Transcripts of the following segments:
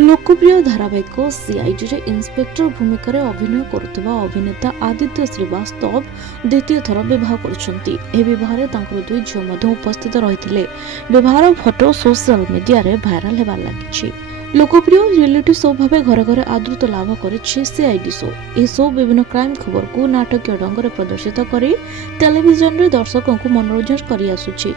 लोकप्रिय धारावाहिक सीआईडी रे इंस्पेक्टर भूमिका अभिनय करुवा अभिनेता आदित्य श्रीवास्तव द्वितीय थर विवाह करछंती। ए विवाह तांकर दुई झियो मध्य उपस्थित रहिथिले। विवाहर फोटो सोशल मीडिया रे वायरल हेबार लागिछि। लोकप्रिय रियलिटी शो भाव घरे घरे आदृत लाभ करिछि सीआईडी शो। ए शो विभिन्न क्राइम खबर को नाटकीय ढंग रे प्रदर्शित करी टेलीविजन रे दर्शकों को मनोरंजन करि आसुछि।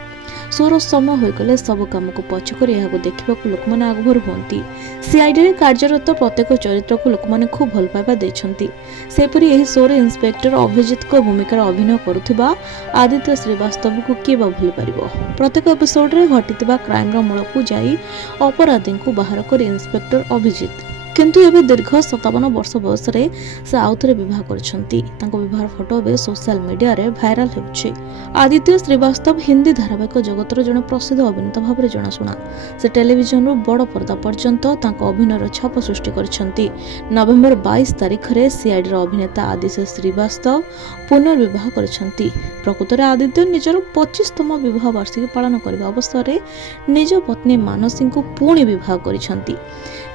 शोर समय होगले सब कम को पछकर यह देखा लोक मैंने आगभर हमें सीआईडी कार्यरत प्रत्येक चरित्र को लोक मैंने खूब भल पाइबा देछंती। सेपरी एही शो रे इंस्पेक्टर अभिजित को भूमिका अभिनय करुथिबा आदित्य श्रीवास्तव को किए भूली पारिबो। प्रत्येक एपिसोड रे घटिथिबा क्राइम रो मूल को जाई अपराधी को बाहर कर इंस्पेक्टर अभिजित किंतु एबे दीर्घ 57 वर्ष बयस रे से आउथरे विवाह करछंती। तांको विवाह फोटो बे सोशल मीडिया रे वायरल हेउछि। आदित्य श्रीवास्तव हिंदी धारावाहिक जगतर जने प्रसिद्ध अभिनेता भाबरे जनाशुना। से टेलीविजन रो बड़ पर्दा पर्यंत तांको अभिनयर छाप सृष्टि करछंती। नवेम्बर 22 तारिख रे सीआईडी रो अभिनेता आदित्य श्रीवास्तव पुनर्विवाह करछंती। प्रकृत रे आदित्य निजर 25तम विवाह वार्षिकी पालन करबा अवसर रे निज पत्नी मानसी को पुणी विवाह करछंती।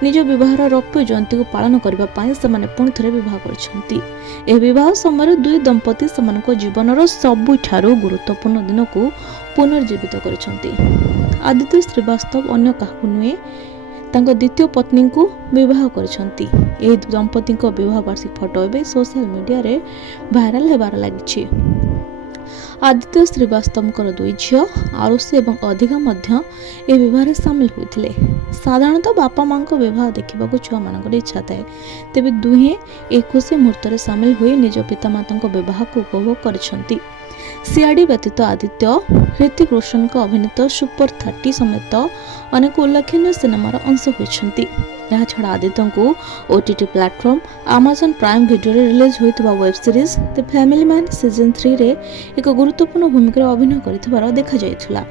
निज विवाहर रौप्य जयंती को पालन करबा पई समान पुणी थरे विवाह करछंती। ए विवाह समय दुई दंपति समान जीवनर सबुठारु गुरुत्वपूर्ण दिन को पुनर्जीवित करछंती। आदित्य श्रीवास्तव अन्य काहू नुहे तांको द्वितीय पत्नी को विवाह करछंती। ए दंपति को विवाह वार्षिक फोटो एबे सोशल मीडिया रे वायरल हेबार लागिछि। आदित्य श्रीवास्तव दुई झियो आरुषि एवं अधिका मध्य ए विवाह सामिल होइथिले। साधारणतः बापा माँ को विवाह देखा छुआ मान इच्छा थाए, तेबे दुहे ए खुशी मुहूर्त सामिल हुई निज पितामाता विवाह को उपभोग करछंती। सीआईडी व्यतीत आदित्य ऋतिक रोशन को अभिनीत सुपर 30 समेत अनेक उल्लेखनीय सिनेमार अंश होइछंती। यह छड़ा आदित्य को OTT platform Amazon Prime Video रे रिलीज होइतबा web series the Family Man season 3 रे एक गुरुत्वपूर्ण भूमिका अभिनय करितबार देखा जायथिला।